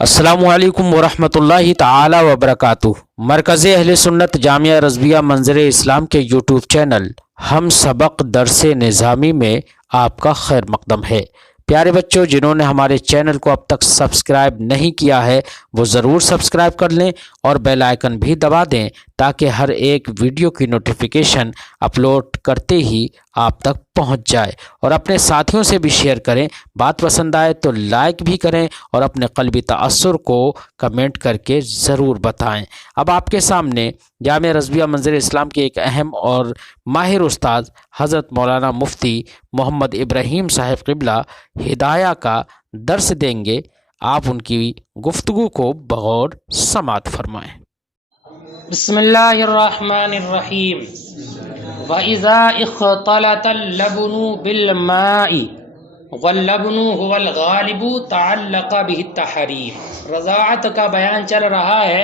السلام علیکم ورحمۃ اللہ تعالی وبرکاتہ۔ مرکز اہل سنت جامعہ رضویہ منظر اسلام کے یوٹیوب چینل ہم سبق درس نظامی میں آپ کا خیر مقدم ہے۔ پیارے بچوں، جنہوں نے ہمارے چینل کو اب تک سبسکرائب نہیں کیا ہے وہ ضرور سبسکرائب کر لیں اور بیل آئیکن بھی دبا دیں تاکہ ہر ایک ویڈیو کی نوٹیفیکیشن اپلوڈ کرتے ہی آپ تک پہنچ جائے، اور اپنے ساتھیوں سے بھی شیئر کریں۔ بات پسند آئے تو لائک بھی کریں اور اپنے قلبی تأثر کو کمنٹ کر کے ضرور بتائیں۔ اب آپ کے سامنے جامعہ رضویہ منظر اسلام کے ایک اہم اور ماہر استاد حضرت مولانا مفتی محمد ابراہیم صاحب قبلہ ھدایہ کا درس دیں گے۔ آپ ان کی گفتگو کو بغور سماعت فرمائیں۔ بسم اللہ الرحمن الرحیم۔ وَإِذَا اخْتَلَطَ اللَّبْنُ بِالْمَاءِ وَاللَّبْنُ هُوَ الْغَالِبُ تَعَلَّقَ بِهِ التَّحْرِيمُ۔ رضاعت کا بیان چل رہا ہے۔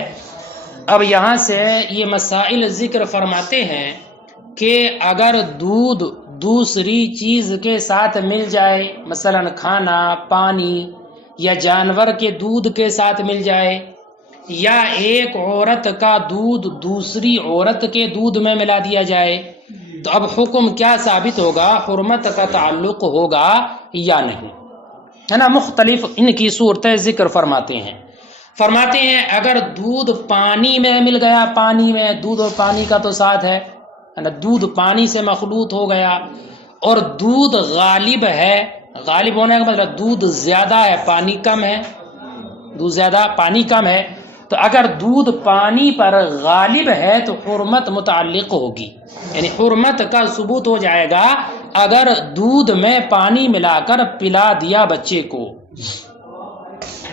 اب یہاں سے یہ مسائل ذکر فرماتے ہیں کہ اگر دودھ دوسری چیز کے ساتھ مل جائے، مثلا کھانا، پانی یا جانور کے دودھ کے ساتھ مل جائے، یا ایک عورت کا دودھ دوسری عورت کے دودھ میں ملا دیا جائے، تو اب حکم کیا ثابت ہوگا؟ حرمت کا تعلق ہوگا یا نہیں، ہے نا؟ مختلف ان کی صورتیں ذکر فرماتے ہیں اگر دودھ پانی میں مل گیا، پانی میں دودھ اور پانی کا تو ساتھ ہے نا، دودھ پانی سے مخلوط ہو گیا، اور دودھ غالب ہے، غالب ہونے کا مطلب دودھ زیادہ ہے پانی کم ہے، دودھ زیادہ پانی کم ہے، تو اگر دودھ پانی پر غالب ہے تو حرمت متعلق ہوگی، یعنی حرمت کا ثبوت ہو جائے گا اگر دودھ میں پانی ملا کر پلا دیا بچے کو،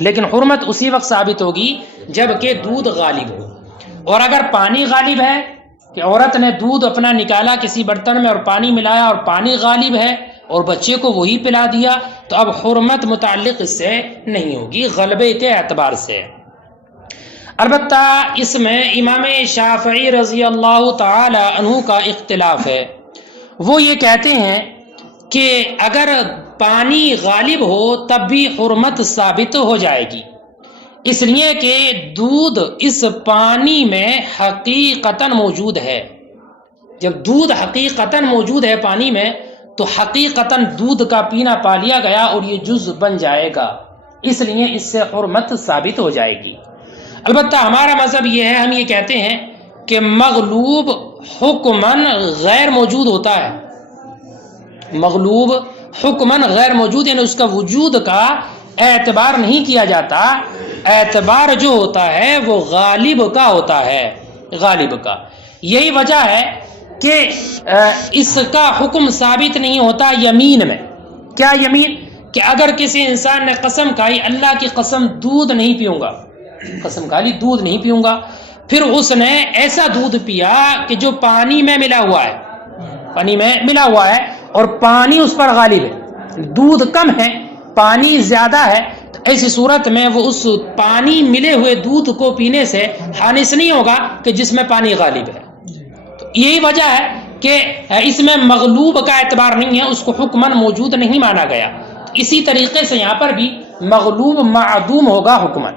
لیکن حرمت اسی وقت ثابت ہوگی جب کہ دودھ غالب ہو۔ اور اگر پانی غالب ہے کہ عورت نے دودھ اپنا نکالا کسی برتن میں اور پانی ملایا اور پانی غالب ہے اور بچے کو وہی پلا دیا، تو اب حرمت متعلق اس سے نہیں ہوگی، غلبے کے اعتبار سے۔ البتہ اس میں امام شافعی رضی اللہ تعالی عنہ کا اختلاف ہے۔ وہ یہ کہتے ہیں کہ اگر پانی غالب ہو تب بھی حرمت ثابت ہو جائے گی، اس لیے کہ دودھ اس پانی میں حقیقتاً موجود ہے۔ جب دودھ حقیقتاً موجود ہے پانی میں تو حقیقتاً دودھ کا پینا پا لیا گیا اور یہ جز بن جائے گا، اس لیے اس سے حرمت ثابت ہو جائے گی۔ البتہ ہمارا مذہب یہ ہے، ہم یہ کہتے ہیں کہ مغلوب حکماً غیر موجود ہوتا ہے، مغلوب حکماً غیر موجود، یعنی اس کا وجود کا اعتبار نہیں کیا جاتا، اعتبار جو ہوتا ہے وہ غالب کا ہوتا ہے، غالب کا۔ یہی وجہ ہے کہ اس کا حکم ثابت نہیں ہوتا یمین میں۔ کیا یمین؟ کہ اگر کسی انسان نے قسم کھائی، اللہ کی قسم دودھ نہیں پیوں گا، قسم کھا لی دودھ نہیں پیوں گا، پھر اس نے ایسا دودھ پیا کہ جو پانی میں ملا ہوا ہے، پانی میں ملا ہوا ہے اور پانی اس پر غالب ہے، دودھ کم ہے پانی زیادہ ہے، تو ایسی صورت میں وہ اس پانی ملے ہوئے دودھ کو پینے سے حانث نہیں ہوگا کہ جس میں پانی غالب ہے۔ تو یہی وجہ ہے کہ اس میں مغلوب کا اعتبار نہیں ہے، اس کو حکماً موجود نہیں مانا گیا۔ اسی طریقے سے یہاں پر بھی مغلوب معدوم ہوگا حکماً،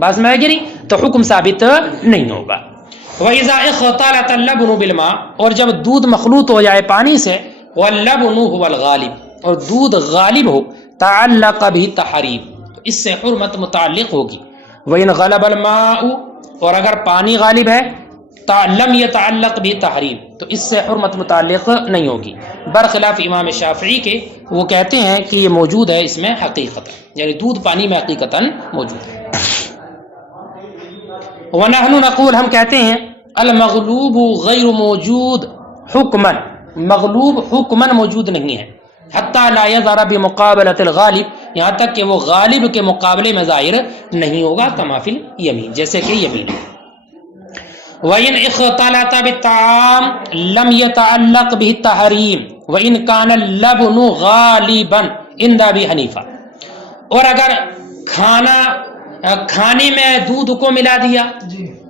بس میں گری تو حکم ثابت نہیں ہوگا۔ وَإِذَا اخْتَلَطَ اللَّبْنُ بِالْمَاءِ، اور جب دودھ مخلوط ہو جائے پانی سے، وَاللَّبْنُ هُوَ الْغَالِبُ، اور دودھ غالب ہو، تَعَلَّقَ بِهِ التَّحْرِيمُ، تو اس سے حرمت متعلق ہوگی۔ وَإِنْ غَلَبَ الْمَاءُ، اور اگر پانی غالب ہے، لَمْ يَتَعَلَّقْ بِهِ التَّحْرِيمُ، تو اس سے حرمت متعلق نہیں ہوگی، برخلاف امام شافعی کے، وہ کہتے ہیں کہ یہ موجود ہے اس میں حقیقتاً، یعنی دودھ پانی میں حقیقتاً موجود ہے۔ وَنَحْنُ نقول، ہم کہتے ہیں، المغلوب غیر موجود حکماً، مغلوب حکماً موجود نہیں ہے، حتیٰ لا یظہر بمقابلۃ الغالب، یہاں تک کہ وہ غالب کے مقابلے میں ظاہر نہیں ہوگا، کما فی الیمین، جیسے کہ یمین۔ وَإِنْ اخْتَلَطَ بِالطَّعَامِ لَمْ يَتَعَلَّقْ بِهِ التَّحْرِيمُ وَإِنْ كَانَ اللَّبْنُ غَالِبًا عِنْدَ أَبِي حنیفہ، اور اگر کھانے میں دودھ کو ملا دیا،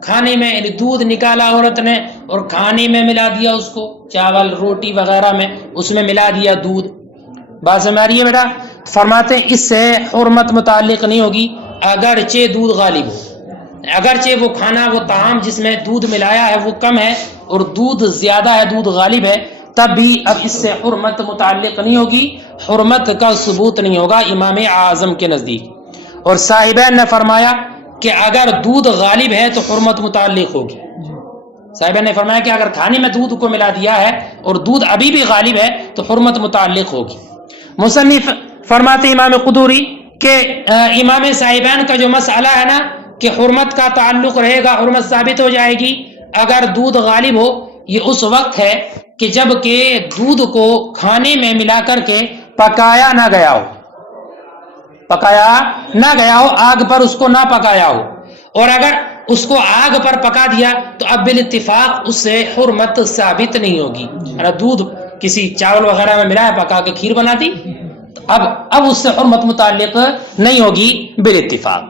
کھانے میں یعنی دودھ نکالا عورت نے اور کھانے میں ملا دیا، اس کو چاول روٹی وغیرہ میں اس میں ملا دیا دودھ، بات سمجھ آ رہی ہے بیٹا؟ فرماتے ہیں اس سے حرمت متعلق نہیں ہوگی، اگرچہ دودھ غالب ہو، اگرچہ وہ کھانا وہ طعام جس میں دودھ ملایا ہے وہ کم ہے اور دودھ زیادہ ہے، دودھ غالب ہے، تب بھی اب اس سے حرمت متعلق نہیں ہوگی، حرمت کا ثبوت نہیں ہوگا امام اعظم کے نزدیک۔ اور صاحبین نے فرمایا کہ اگر دودھ غالب ہے تو حرمت متعلق ہوگی۔ صاحبین نے فرمایا کہ اگر کھانے میں دودھ کو ملا دیا ہے اور دودھ ابھی بھی غالب ہے تو حرمت متعلق ہوگی۔ مصنف فرماتے امام قدوری کہ امام صاحبین کا جو مسئلہ ہے نا کہ حرمت کا تعلق رہے گا، حرمت ثابت ہو جائے گی اگر دودھ غالب ہو، یہ اس وقت ہے کہ جب کہ دودھ کو کھانے میں ملا کر کے پکایا نہ گیا ہو، پکایا نہ گیا ہو، آگ پر اس کو نہ پکایا ہو، اور اگر اس کو آگ پر پکا دیا تو اب بالاتفاق اس سے حرمت ثابت نہیں ہوگی۔ دودھ کسی چاول وغیرہ میں ملا ہے، پکا کے کھیر بنا دی، اب اس سے حرمت متعلق نہیں ہوگی بالاتفاق۔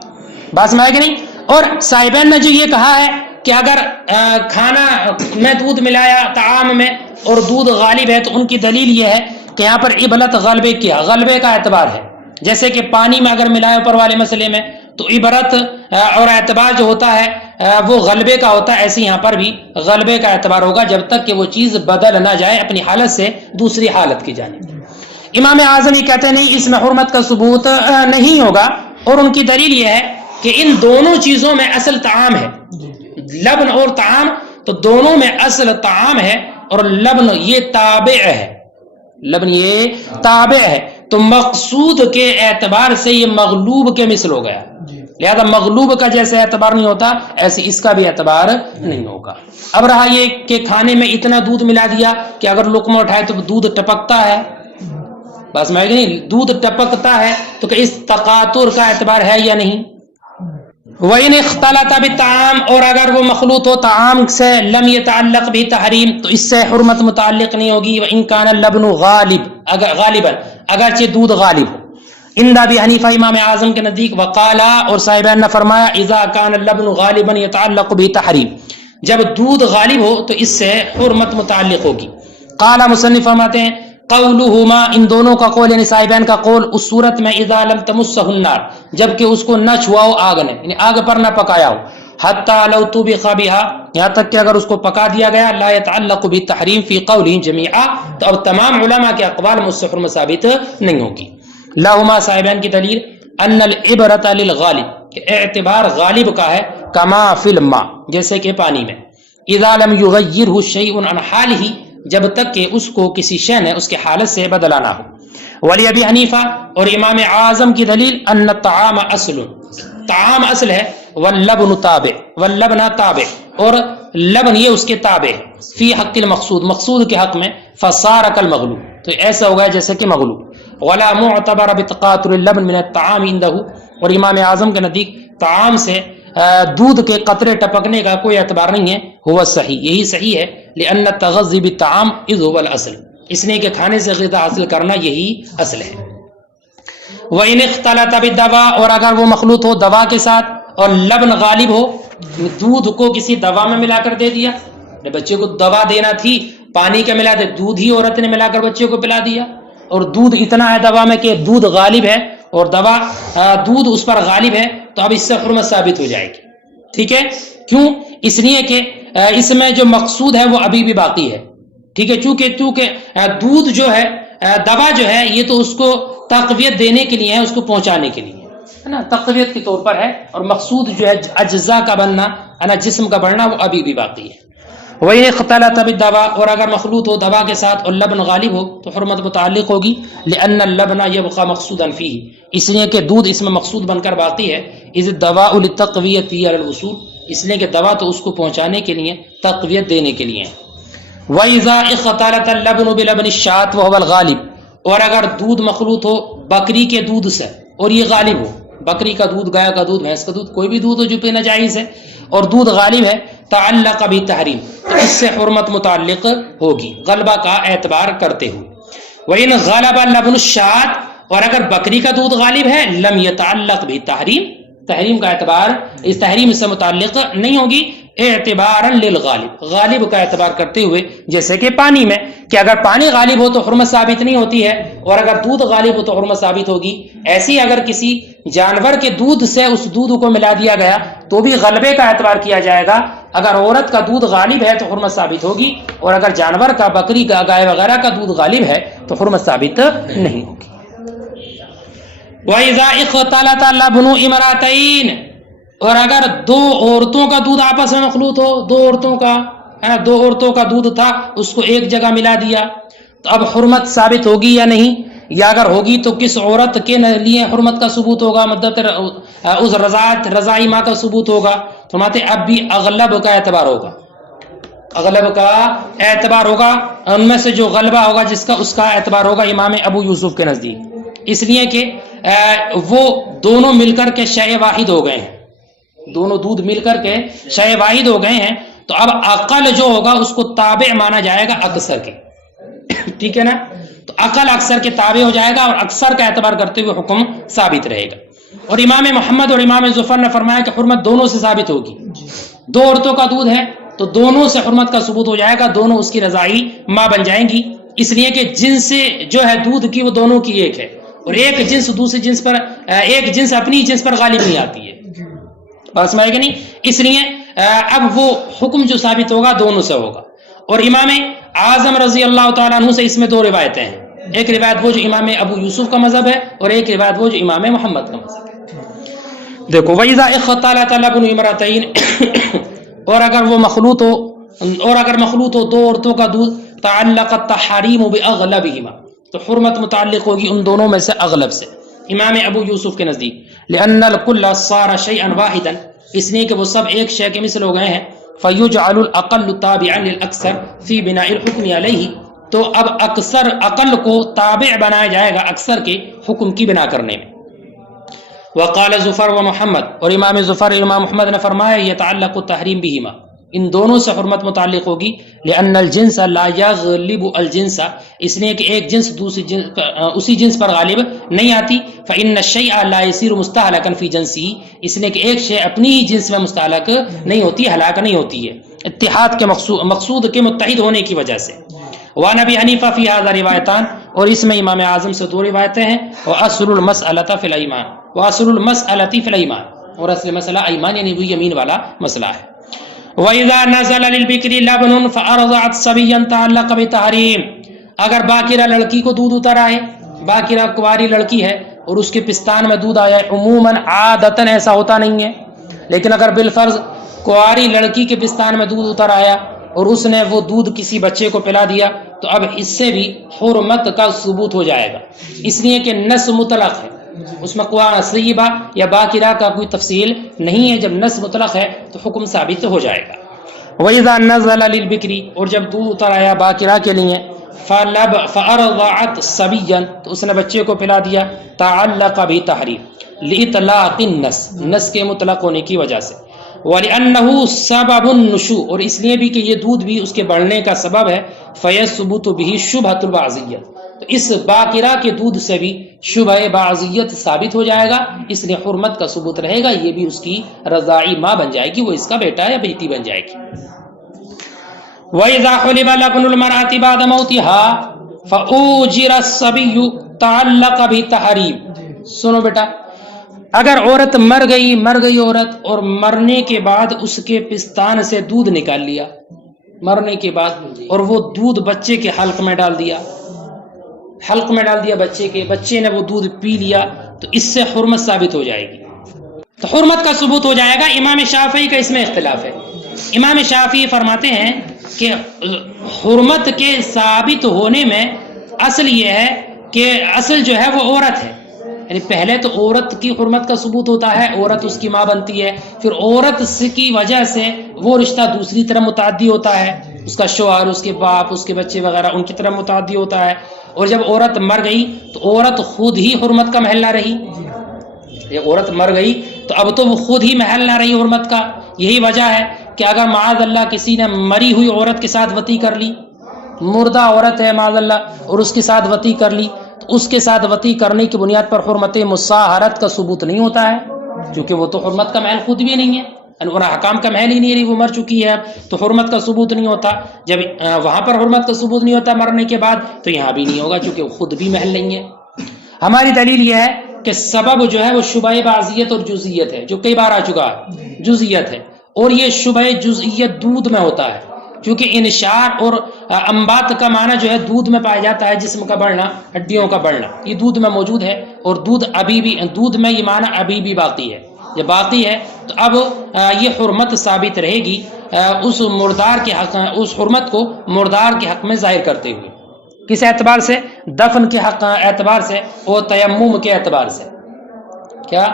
بات سمجھا کہ نہیں؟ اور صاحبین نے جو یہ کہا ہے کہ اگر کھانا میں دودھ ملایا طعام میں اور دودھ غالب ہے تو ان کی دلیل یہ ہے کہ یہاں پر عبرت غلبے کیا، غلبے کا اعتبار ہے۔ جیسے کہ پانی میں اگر ملائے اوپر والے مسئلے میں تو عبرت اور اعتبار جو ہوتا ہے وہ غلبے کا ہوتا ہے، ایسے یہاں پر بھی غلبے کا اعتبار ہوگا جب تک کہ وہ چیز بدل نہ جائے اپنی حالت سے دوسری حالت کی جانب۔ امام اعظم یہ کہتے ہیں نہیں، اس میں حرمت کا ثبوت نہیں ہوگا، اور ان کی دلیل یہ ہے کہ ان دونوں چیزوں میں اصل طعام ہے، لبن اور طعام، تو دونوں میں اصل طعام ہے اور لبن یہ تابع ہے، لبن یہ تابع ہے، تو مقصود کے اعتبار سے یہ مغلوب کے مثل ہو گیا، لہذا مغلوب کا جیسے اعتبار نہیں ہوتا ایسے اس کا بھی اعتبار نہیں ہوگا۔ اب رہا یہ کہ کھانے میں اتنا دودھ ملا دیا کہ اگر لقمہ اٹھائے تو دودھ ٹپکتا ہے، بس میں کہ نہیں دودھ ٹپکتا ہے، تو کہ اس تقاطر کا اعتبار ہے یا نہیں؟ وَإِنِ اخْتَلَطَ بِالطَّعَامِ، اور اگر وہ مخلوط ہو طعام سے، لم يتعلق بھی تحریم، تو اس سے حرمت متعلق نہیں ہوگی۔ وَإِن كَانَ اللَّبْنُ غالبا، اگرچہ دودھ غالب ہو۔ عند ابی حنیفہ امام اعظم کے نزدیک، وقالا، اور صاحبین نے فرمایا، اذا كان اللبن غالبا يتعلق به تحریم، جب دودھ غالب ہو تو اس سے حرمت متعلق ہوگی۔ قال مصنف فرماتے ہیں قولہما، ان دونوں کا قول یعنی صاحبین کا قول اس صورت میں اذا لم تمسہ النار، جبکہ اس کو نہ چھوا ہو آگ نے، یعنی آگ پر نہ پکایا ہو، حتی لو طبخ بها، یہاں تک کہ اگر اس کو پکا دیا گیا، لا يتعلق بالتحریم فی قولہم جمیعا، تو اب تمام علماء کے اقوال میں اس سے حرمت ثابت نہیں ہوگی۔ لہما، صاحبین کی دلیل، ان العبرۃ للغالب، کہ اعتبار غالب کا ہے، کما فی الماء، جیسے کہ پانی میں، اذا لم یغیرہ شیء عن حالہ، جب تک کہ اس کو کسی شے نے اس کے حالت سے بدلا نہ ہو۔ ولی ابی حنیفہ، اور امام اعظم کی دلیل، ان الطعام اصل، طعام اصل ہے، واللبن تابع، واللبن تابع، اور لبن یہ اس کے تابع ہے، فی حق المقصود، مقصود کے حق میں، فصار کالمغلوب، تو ایسا ہو گیا جیسے کہ مغلوب۔ ولا معتبر بتقاطر اللبن من الطعام عنده، اور امام اعظم کے نزدیک طعام سے دودھ کے قطرے ٹپکنے کا کوئی اعتبار نہیں ہے، ہوا صحیح، یہی صحیح ہے، لأن التغذی بالطعام اذ هو الاصل، اس لیے کہ کھانے سے غذا حاصل کرنا یہی اصل ہے۔ وَإِنِ اخْتَلَطَ بِالدَّوَاءِ، اور اگر وہ مخلوط ہو دوا کے ساتھ اور لبن غالب ہو، دودھ کو کسی دوا میں ملا کر دے دیا، بچے کو دوا دینا تھی، پانی کا ملا دے، دودھ ہی عورت نے ملا کر بچے کو پلا دیا، اور دودھ اتنا ہے دوا میں کہ دودھ غالب ہے اور دوا دودھ اس پر غالب ہے، تو اب اس سے حرمت ثابت ہو جائے گی۔ ٹھیک ہے، کیوں؟ اس لیے کہ اس میں جو مقصود ہے وہ ابھی بھی باقی ہے۔ ٹھیک ہے، چونکہ دودھ جو ہے، دوا جو ہے، یہ تو اس کو تقویت دینے کے لیے ہے، اس کو پہنچانے کے لیے ہے نا، تقویت کے طور پر ہے، اور مقصود جو ہے اجزاء کا بننا ہے نا، جسم کا بڑھنا، وہ ابھی بھی باقی ہے۔ وَإِنِ اخْتَلَطَ بِالدَّوَاءِ، اور اگر مخلوط ہو دوا کے ساتھ اور لبن غالب ہو تو حرمت متعلق ہوگی، لأن اللبن يبقى مقصودا فيه، اس لیے کہ دودھ اس میں مقصود بن کر باقی ہے، اذ الدواء للتقویۃ علی الوصول، اس لیے کہ دوا تو اس کو پہنچانے کے لیے، تقویت دینے کے لیے ہے۔ وَإِذَا اخْتَلَطَ اللَّبْنُ بِلَبْنِ الشَّاةِ وَهُوَ الْغَالِبُ، اور اگر دودھ مخلوط ہو بکری کے دودھ سے اور یہ غالب ہو، بکری کا دودھ، گائے کا دودھ، بھینس کا دودھ، کوئی بھی دودھ ہو جو پینا جائز ہے، اور دودھ غالب ہے، تعلق بالتحریم، تو اس سے حرمت متعلق ہوگی غلبہ کا اعتبار کرتے ہوئے۔ وَإِنْ غَلَبَ لَبْنُ الشَّاةِ، اور اگر بکری کا دودھ غالب ہے، لم يتعلق بالتحریم، تحریم کا اعتبار، اس تحریم سے متعلق نہیں ہوگی، اعتبارا للغالب، غالب کا اعتبار کرتے ہوئے، جیسے کہ پانی میں کہ اگر پانی غالب ہو تو حرمت ثابت نہیں ہوتی ہے، اور اگر دودھ غالب ہو تو حرمت ثابت ہوگی۔ ایسے ہی اگر کسی جانور کے دودھ سے اس دودھ کو ملا دیا گیا تو بھی غلبے کا اعتبار کیا جائے گا، اگر عورت کا دودھ غالب ہے تو حرمت ثابت ہوگی، اور اگر جانور کا، بکری کا، گائے وغیرہ کا دودھ غالب ہے تو حرمت ثابت نہیں ہوگی۔ وَإِذَا اخْتَلَطَ لَبْنُ امْرَأَتَيْنِ، اور اگر دو عورتوں کا دودھ آپس میں مخلوط ہو، دو عورتوں کا دودھ تھا، اس کو ایک جگہ ملا دیا، تو اب حرمت ثابت ہوگی یا نہیں، یا اگر ہوگی تو کس عورت کے لیے حرمت کا ثبوت ہوگا، مدت اس رضائی ماں کا ثبوت ہوگا؟ فرماتے اب بھی اغلب کا اعتبار ہوگا، اغلب کا اعتبار ہوگا، ان میں سے جو غلبہ ہوگا جس کا، اس کا اعتبار ہوگا امام ابو یوسف کے نزدیک، اس لیے کہ وہ دونوں مل کر کے شے واحد ہو گئے ہیں، دونوں دودھ مل کر کے شے واحد ہو گئے ہیں، تو اب عقل جو ہوگا اس کو تابع مانا جائے گا اکثر کے، ٹھیک ہے نا، تو عقل اکثر کے تابع ہو جائے گا اور اکثر کا اعتبار کرتے ہوئے حکم ثابت رہے گا۔ اور امام محمد اور امام ظفر نے فرمایا کہ حرمت دونوں سے ثابت ہوگی، دو عورتوں کا دودھ ہے تو دونوں سے حرمت کا ثبوت ہو جائے گا، دونوں اس کی رضائی ماں بن جائیں گی، اس لیے کہ جنس جو ہے دودھ کی وہ دونوں کی ایک ہے، اور ایک جنس دوسری جنس پر، ایک جنس اپنی جنس پر غالب نہیں آتی ہے، بات سمجھ گئے نہیں؟ اس لیے اب وہ حکم جو ثابت ہوگا دونوں سے ہوگا۔ اور امام اعظم رضی اللہ تعالیٰ عنہ سے اس میں دو روایتیں ہیں، ایک روایت وہ جو امام ابو یوسف کا مذہب ہے، اور ایک روایت وہ جو امام محمد کا مذہب ہے۔ دیکھو وَإِذَا اخْتَلَطَ لَبْنُ امْرَأَتَيْنِ، اور اگر وہ مخلوط ہو، اور اگر مخلوط ہو دو عورتوں کا دودھ، تعلق التحریم بأغلبهما، تو حرمت متعلق ہوگی ان دونوں میں سے اغلب سے، امام ابو یوسف کے نزدیک، لأن الكل صار شيئا واحدا، اس لیے کہ وہ سب ایک شے کے مثل ہو گئے ہیں، فيجعل الأقل تابعا للأكثر في بناء الحكم عليه، تو اب اکثر اقل کو تابع بنایا جائے گا اکثر کے حکم کی بنا کرنے میں۔ وقال ظفر و محمد، اور امام ظفر امام محمد نے فرمایا يتعلق التحریم بهما، ان دونوں سے حرمت متعلق ہوگی، لأن الجنس لا يغلب الجنس، اس لیے کہ ایک جنس دوسری جنس اسی جنس پر غالب نہیں آتی، فإن الشيء لا يصير مستهلكا في جنسه، اس لیے کہ ایک شے اپنی ہی جنس میں مستهلک نہیں ہوتی، ہلاک نہیں ہوتی ہے، اتحاد کے مقصود کے متحد ہونے کی وجہ سے۔ وعن ابی حنیفہ فی ھذا روایتان، اور اس میں امام اعظم سے دو روایتیں ہیں، واصل المسألة فی الایمان، واصل المسألة فی الایمان، اور اصل مسئلہ ایمان یعنی وہ یمین والا مسئلہ ہے۔ وَإِذَا نَزَلَ لِلْبِكْرِ لَبْنٌ فَأَرْضَعَتْ صَبِيًّا تَعَلَّقَ بِتَحْرِيمٍ، اگر باکرہ لڑکی کو دودھ اتر آئے، باکرہ کنواری لڑکی ہے اور اس کے پستان میں دودھ آیا ہے، عموماً عادتاً ایسا ہوتا نہیں ہے، لیکن اگر بالفرض کنواری لڑکی کے پستان میں دودھ اتر آیا اور اس نے وہ دودھ کسی بچے کو پلا دیا، تو اب اس سے بھی حرمت کا ثبوت ہو جائے گا، اس لیے کہ نص مطلق ہے، اس میں قرآن سیبہ یا باکرہ کا کوئی تفصیل نہیں ہے، جب نص مطلق ہے تو حکم ثابت ہو جائے گا۔ وَإِذَا نَزَلَ لِلْبِكْرِ، اور جب دودھ اتر آیا باکرہ کے لیے، فَأَرْضَعَتْ صَبِيًّا، تو اس نے بچے کو پلا دیا، تَعَلَّقَ بِتَحْرِيمٍ لِإِطْلَاقِ النَّص، نص کے مطلق ہونے کی وجہ سے، وَلِأَنَّهُ سَبَبُ النُّشُوءِ، اور اس لیے بھی کہ یہ دودھ بھی اس کے بڑھنے کا سبب ہے، فَيَثْبُتُ بِهِ شُبْهَةُ الْبَعْضِيَّةِ، تو اس باکرہ کے دودھ سے بھی شبہ بعضیت ثابت ہو جائے گا، اس لیے حرمت کا ثبوت رہے گا، یہ بھی اس کی رضائی ماں بن جائے گی، وہ اس کا بیٹا یا بیٹی بن جائے گی۔ وَإِذَا حُلِبَ لَبْنُ الْمَرْأَةِ بَعْدَ مَوْتِهَا فَأُوجِرَ الصَّبِيُّ تَعَلَّقَ بِالتَّحْرِيمِ، سنو بیٹا، اگر عورت مر گئی عورت، اور مرنے کے بعد اس کے پستان سے دودھ نکال لیا، مرنے کے بعد، اور وہ دودھ بچے کے حلق میں ڈال دیا، حلق میں ڈال دیا بچے کے، بچے نے وہ دودھ پی لیا، تو اس سے حرمت ثابت ہو جائے گی، تو حرمت کا ثبوت ہو جائے گا۔ امام شافعی کا اس میں اختلاف ہے، امام شافعی فرماتے ہیں کہ حرمت کے ثابت ہونے میں اصل یہ ہے کہ اصل جو ہے وہ عورت ہے، یعنی پہلے تو عورت کی حرمت کا ثبوت ہوتا ہے، عورت اس کی ماں بنتی ہے، پھر عورت کی وجہ سے وہ رشتہ دوسری طرف متعدی ہوتا ہے، اس کا شوہر، اس کے باپ، اس کے بچے وغیرہ ان کی طرف متعدی ہوتا ہے، اور جب عورت مر گئی تو عورت خود ہی حرمت کا محل نہ رہی، یہ عورت مر گئی تو اب تو وہ خود ہی محل نہ رہی حرمت کا۔ یہی وجہ ہے کہ اگر معاذ اللہ کسی نے مری ہوئی عورت کے ساتھ وطی کر لی، مردہ عورت ہے معاذ اللہ اور اس کے ساتھ وطی کر لی، تو اس کے ساتھ وطی کرنے کی بنیاد پر حرمت مصاہرت کا ثبوت نہیں ہوتا ہے، کیونکہ وہ تو حرمت کا محل خود بھی نہیں ہے، اور احکام کا محل ہی نہیں رہی، وہ مر چکی ہے اب، تو حرمت کا ثبوت نہیں ہوتا۔ جب وہاں پر حرمت کا ثبوت نہیں ہوتا مرنے کے بعد، تو یہاں بھی نہیں ہوگا چونکہ خود بھی محل نہیں ہے۔ ہماری دلیل یہ ہے کہ سبب جو ہے وہ شبہ بعضیت اور جزئیت ہے، جو کئی بار آ چکا ہے، جزئیت ہے، اور یہ شبہ جزئیت دودھ میں ہوتا ہے، کیونکہ انشار اور انبات کا معنی جو ہے دودھ میں پایا جاتا ہے، جسم کا بڑھنا، ہڈیوں کا بڑھنا، یہ دودھ میں موجود ہے، اور دودھ ابھی بھی، دودھ میں یہ معنی ابھی بھی باقی ہے، یہ باقی ہے، تو اب یہ حرمت ثابت رہے گی اس مردار کے حق، اس حرمت کو مردار کے حق میں ظاہر کرتے ہوئے، کس اعتبار سے؟ دفن کے حق اعتبار سے اور تیمم کے اعتبار سے۔ کیا؟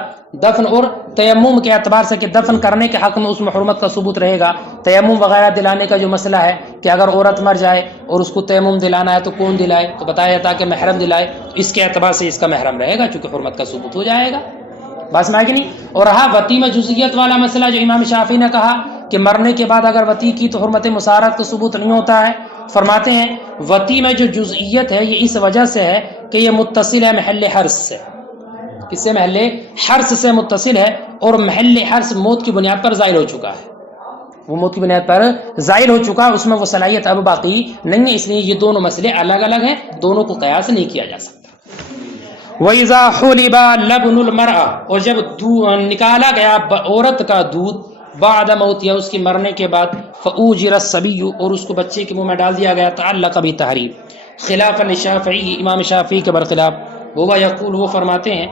دفن اور تیمم کے اعتبار سے، کہ دفن کرنے کے حق میں اس میں حرمت کا ثبوت رہے گا۔ تیمم وغیرہ دلانے کا جو مسئلہ ہے کہ اگر عورت مر جائے اور اس کو تیمم دلانا ہے تو کون دلائے؟ تو بتایا جاتا کہ محرم دلائے، تو اس کے اعتبار سے اس کا محرم رہے گا چونکہ حرمت کا ثبوت ہو جائے گا۔ بس میں کہ نہیں؟ اور رہا وطی میں جزئیت والا مسئلہ جو امام شافعی نے کہا کہ مرنے کے بعد اگر وطی کی تو حرمت مسارت کا ثبوت نہیں ہوتا ہے، فرماتے ہیں وطی میں جو جزئیت ہے یہ اس وجہ سے ہے کہ یہ متصل ہے محل حرص سے۔ کس سے؟ محل حرص سے متصل ہے، اور محل حرص موت کی بنیاد پر ظاہر ہو چکا ہے، وہ موت کی بنیاد پر ظاہر ہو چکا ہے، اس میں وہ صلاحیت اب باقی نہیں ہے، اس لیے یہ دونوں مسئلے الگ الگ ہیں، دونوں کو قیاس نہیں کیا جا سکتا۔ وَإِذَا حُلِبَ لَبْنُ الْمَرْأَةِ، اور جب نکالا گیا عورت کا دودھ بعد موتها، اس کی مرنے کے بعد، فَأُوجِرَ الصَّبِيُّ، اور اس کو بچے کے منہ میں ڈال دیا گیا، تعلق بِالتحریم، خلاف للشافعی، امام شافعی کے برخلاف، وہ یقول، وہ فرماتے ہیں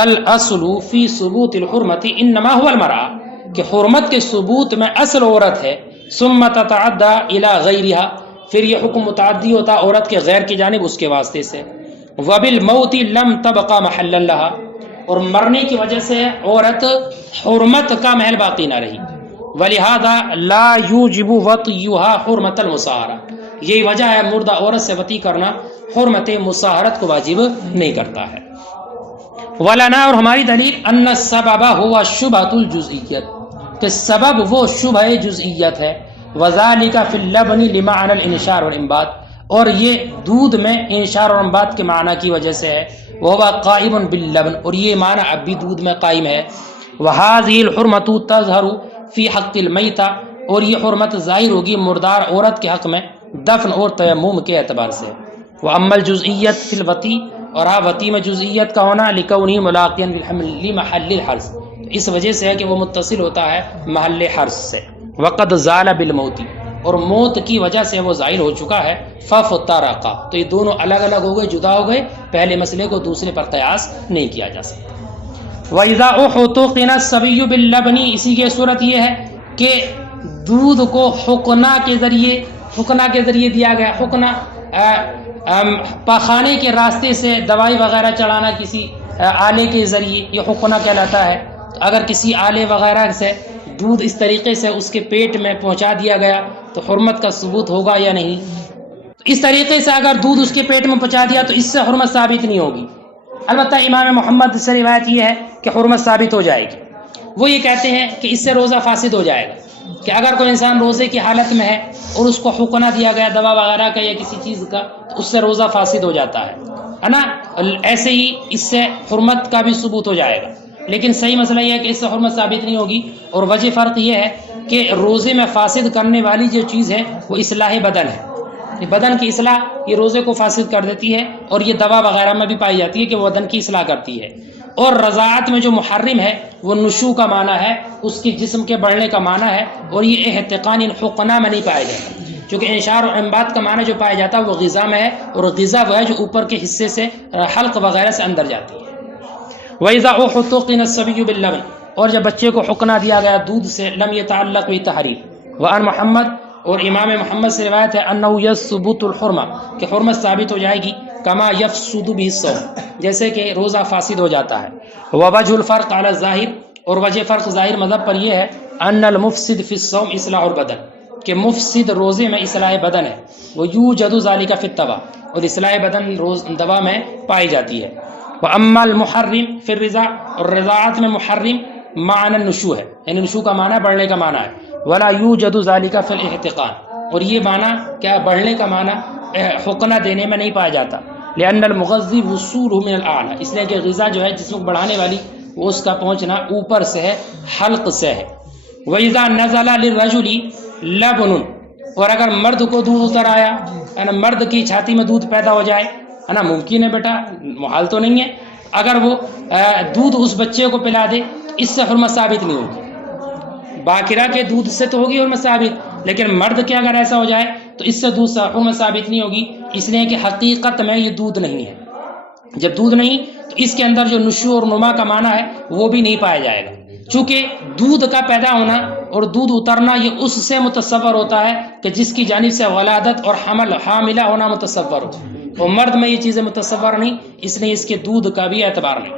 الاصل فی ثبوت الحرمت انما هو المرأة، کہ حرمت کے ثبوت میں اصل عورت ہے، ثم تتعدى الى غیرها، پھر یہ حکم متعدی ہوتا عورت کے غیر کی جانب اس کے واسطے سے، وبالموت لم تبقى محلا لها، اور مرنے کی وجہ سے عورت حرمت کا محل باقی نہ رہی، ولہذا لا یوجب وطیها حرمت المصاہرہ، یہی وجہ ہے مردہ عورت سے وطی کرنا حرمت مصاہرت کو واجب نہیں کرتا ہے۔ ولنا، اور ہماری دلیل، ان السبب هو شبہۃ الجزئیت، کہ سبب وہ شبہ جزئیت ہے، وذالک فی اللبن لمعنى الانشار والانبات، اور یہ دودھ میں انشار اور انبات کے معنی کی وجہ سے ہے، وهو قائم باللبن، اور یہ معنی اب بھی دودھ میں قائم ہے، وهذه الحرمۃ تظہر فی حق المیتہ، اور یہ حرمت ظاہر ہوگی مردار عورت کے حق میں دفن اور تیمم کے اعتبار سے۔ واما الجزئیت فی الوطی، اور وطی میں جزئیت کا ہونا، لکونہ ملاقیا لمحل الحرص، اس وجہ سے ہے کہ وہ متصل ہوتا ہے محل حرص سے، وقد زال بالموت، اور موت کی وجہ سے وہ ظاہر ہو چکا ہے، فافترقا، تو یہ دونوں الگ الگ ہو گئے، جدا ہو گئے، پہلے مسئلے کو دوسرے پر قیاس نہیں کیا جا سکتا۔ وَإِذَا أُحْتُقِنَ الصَّبِيُّ بِاللَّبْنِ، اسی کی صورت یہ ہے کہ دودھ کو حقنہ کے ذریعے دیا گیا، حقنہ پاخانے کے راستے سے دوائی وغیرہ چڑھانا کسی آلے کے ذریعے، یہ حقنہ کہلاتا ہے۔ تو اگر کسی آلے وغیرہ سے دودھ اس طریقے سے اس کے پیٹ میں پہنچا دیا گیا تو حرمت کا ثبوت ہوگا یا نہیں؟ اس طریقے سے اگر دودھ اس کے پیٹ میں پہنچا دیا تو اس سے حرمت ثابت نہیں ہوگی۔ البتہ امام محمد سے روایت یہ ہے کہ حرمت ثابت ہو جائے گی، وہ یہ کہتے ہیں کہ اس سے روزہ فاسد ہو جائے گا، کہ اگر کوئی انسان روزے کی حالت میں ہے اور اس کو حقنہ دیا گیا دوا وغیرہ کا یا کسی چیز کا، تو اس سے روزہ فاسد ہو جاتا ہے نا، ایسے ہی اس سے حرمت کا بھی ثبوت ہو جائے گا، لیکن صحیح مسئلہ یہ ہے کہ اس سے حرمت ثابت نہیں ہوگی، اور وجہ فرق یہ ہے کہ روزے میں فاسد کرنے والی جو چیز ہے وہ اصلاح بدن ہے، بدن کی اصلاح یہ روزے کو فاسد کر دیتی ہے، اور یہ دوا وغیرہ میں بھی پائی جاتی ہے کہ وہ بدن کی اصلاح کرتی ہے۔ اور رضاعت میں جو محرم ہے وہ نشو کا معنی ہے، اس کی جسم کے بڑھنے کا معنی ہے، اور یہ احتقان حقنہ میں نہیں پایا جاتا، چونکہ انشار اور انبات کا معنی جو پایا جاتا ہے وہ غذا میں ہے، اور غذا وہ ہے جو اوپر کے حصے سے حلق وغیرہ سے اندر جاتی ہے۔ وَإِذَا أُحْتُقِنَ الصَّبِيُّ بِاللَّبْنِ، اور جب بچے کو حقنہ دیا گیا دودھ سے، لم يتعلق بِالتحریم، وعن محمد، اور امام محمد سے روایت ہے، انه يثبت الحرمہ، کہ حرمت ثابت ہو جائے گی، کما یفسد به الصوم، جیسے کہ روزہ فاسد ہو جاتا ہے۔ ووجه الفرق على الظاہر، اور وجہ فرق ظاہر مذہب پر یہ ہے، ان المفسد فی الصوم اصلاح البدن، کہ مفسد روزے میں اصلاح بدن ہے، ویوجد ذلك فی الدوا، اور اصلاح بدن دوا میں پائی جاتی ہے۔ واما المحرم فی الرضاع، اور رضاعت میں محرم معنی النشو ہے، یعنی نشو کا معنی بڑھنے کا معنی ہے، ولا یوجد ذلك فی الاحتقان، اور یہ معنی کیا بڑھنے کا معنی حقنہ دینے میں نہیں پایا جاتا، لأن المغذی وصول من الاعلی، اس لیے کہ غذا جو ہے جسم کو بڑھانے والی وہ اس کا پہنچنا اوپر سے ہے، حلق سے ہے۔ وَإِذَا نَزَلَ لِلرَّجُلِ لَبْنٌ، اور اگر مرد کو دودھ اتر آیا، یعنی مرد کی چھاتی میں دودھ پیدا ہو جائے، ہے نا، ممکن ہے بیٹا، محال تو نہیں ہے، اگر وہ دودھ اس بچے کو پلا دے اس سے حرمت ثابت نہیں ہوگی۔ باقرہ کے دودھ سے تو ہوگی حرمت ثابت، لیکن مرد کے اگر ایسا ہو جائے تو اس سے دودھ حرمت ثابت نہیں ہوگی، اس لیے کہ حقیقت میں یہ دودھ نہیں ہے۔ جب دودھ نہیں تو اس کے اندر جو نشو اور نما کا معنی ہے وہ بھی نہیں پایا جائے گا، چونکہ دودھ کا پیدا ہونا اور دودھ اترنا یہ اس سے متصور ہوتا ہے کہ جس کی جانب سے ولادت اور حاملہ ہونا متصور ہو، اور مرد میں یہ چیزیں متصور نہیں، اس لیے اس کے دودھ کا بھی اعتبار نہیں۔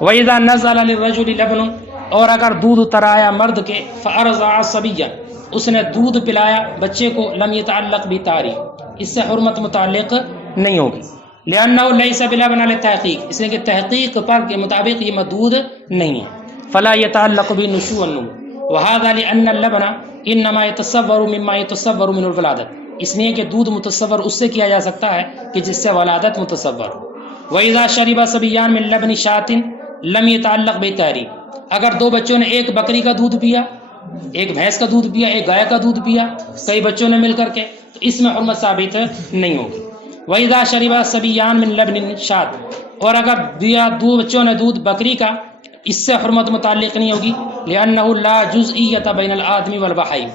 وَإِذَا نَزَلَ لِلرَّجُلِ لَبْنٌ، اور اگر دودھ اتر آیا مرد کے، فَأَرْضَعَ صَبِيًّا، اس نے دودھ پلایا بچے کو، لم يتعلق بِتَعْرِيف، اس سے حرمت متعلق نہیں ہوگی، لِأَنَّهُ لَيْسَ بِلَبْنَ لِلتَّحْقِيق، اس لیے کہ تحقیق پر کے مطابق یہ دودھ نہیں ہے، فلا يتعلق بنشوء النمو، وهذا لأن اللبن انما يتصور مما يتصور من الولادت، اس لیے کہ دودھ متصور اس سے کیا جا سکتا ہے کہ جس سے ولادت متصور ہو۔ وَإِذَا شَرِبَ صَبِيَّانٌ مِّن لَبْنِ شَاةٍ لَمْ يَتَعَلَّقْ بِالتَّحْرِيمِ، اگر دو بچوں نے ایک بکری کا دودھ پیا، ایک بھینس کا دودھ پیا، ایک گائے کا دودھ پیا، کئی بچوں نے مل کر کے، تو اس میں حرمت ثابت نہیں ہوگی۔ وَإِذَا شَرِبَ صَبِيَّانٌ مِّن لَبْنِ شَاةٍ، اور اگر دیا دو بچوں نے دودھ بکری کا، اس سے حرمت متعلق نہیں ہوگی، لِأَنَّهُ لَا جُزْئِيَّةَ بَيْنَ الْآدْمِ وَالْبَهَائِمِ،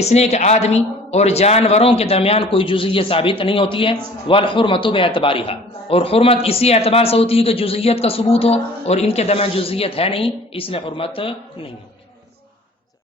اس لیے کہ آدمی اور جانوروں کے درمیان کوئی جزئیت ثابت نہیں ہوتی ہے، وَالْحُرْمَةُ بِاعْتِبَارِهَا، اور حرمت اسی اعتبار سے ہوتی ہے کہ جزئیت کا ثبوت ہو، اور ان کے درمیان جزئیت ہے نہیں، اس لیے حرمت نہیں۔